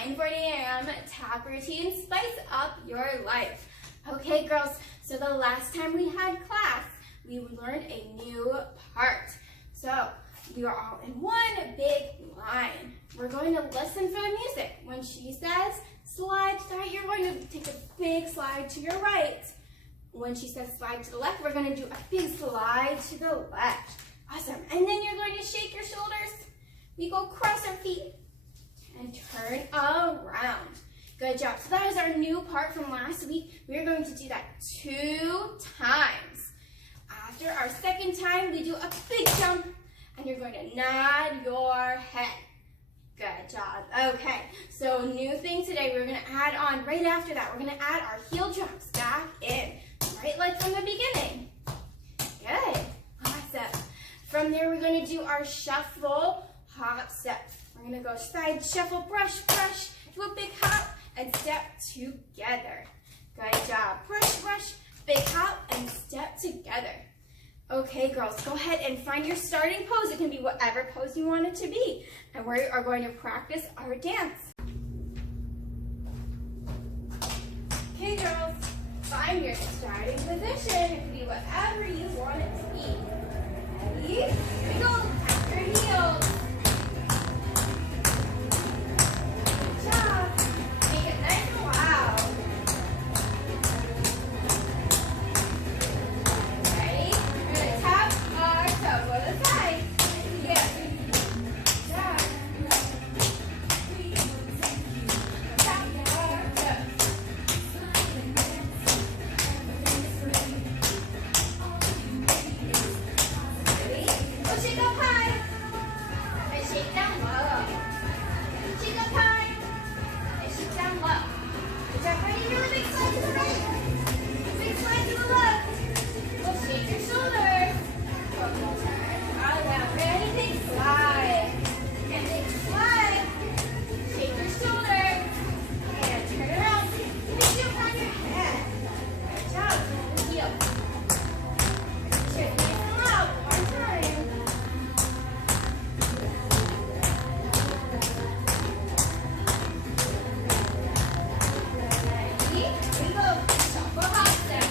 9:40 a.m. tap routine, spice up your life. Okay, girls, so the last time we had class, we learned a new part. So we are all in one big line. We're going to listen for the music. When she says slide to the right, you're going to take a big slide to your right. When she says slide to the left, we're going to do a big slide to the left. Awesome. And then you're going to shake your shoulders. We go cross our feet and turn around. Good job. So that is our new part from last week. We are going to do that 2 times. After our second time, we do a big jump, and you're going to nod your head. Good job. Okay, so new thing today, we're going to add on, right after that, we're going to add our heel jumps back in, right like from the beginning. Good. Awesome. From there, we're going to do our shuffle hop step. We're going to go side shuffle, brush, brush, do a big hop, and step together. Good job. Brush, brush, big hop, and step together. Okay, girls, go ahead and find your starting pose. It can be whatever pose you want it to be. And we are going to practice our dance. Okay, girls, find your starting position. It can be whatever you want it to be. Ready? Here we go. Tap your heels. Good job. Make it nice and loud. Ready? We're going to tap our toe. Go to the side. Yeah. Tap. Tap our toe. Ready? Go shake up high. And shake down low. Shake up high. And shake down low. Good job. Ready? Really big slide to the right. Big slide to the left. Go shake your shoulders. Go turn around. Ready? Big slide. And big slide. Shake your shoulders. And turn around. Big jump on your head. Good job. Turn the heel. Turn nice and loud. One more time. Ready? Here we go. Shuffle hop step.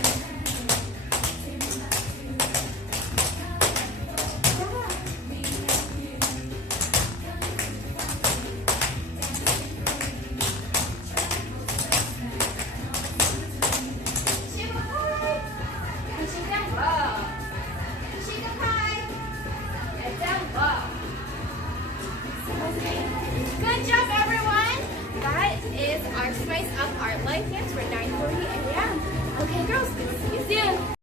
Shake up high. And shake down low. Shake up high. And down low. Okay. Good job, everyone. That is our Spice Up Our Life dance for 9:40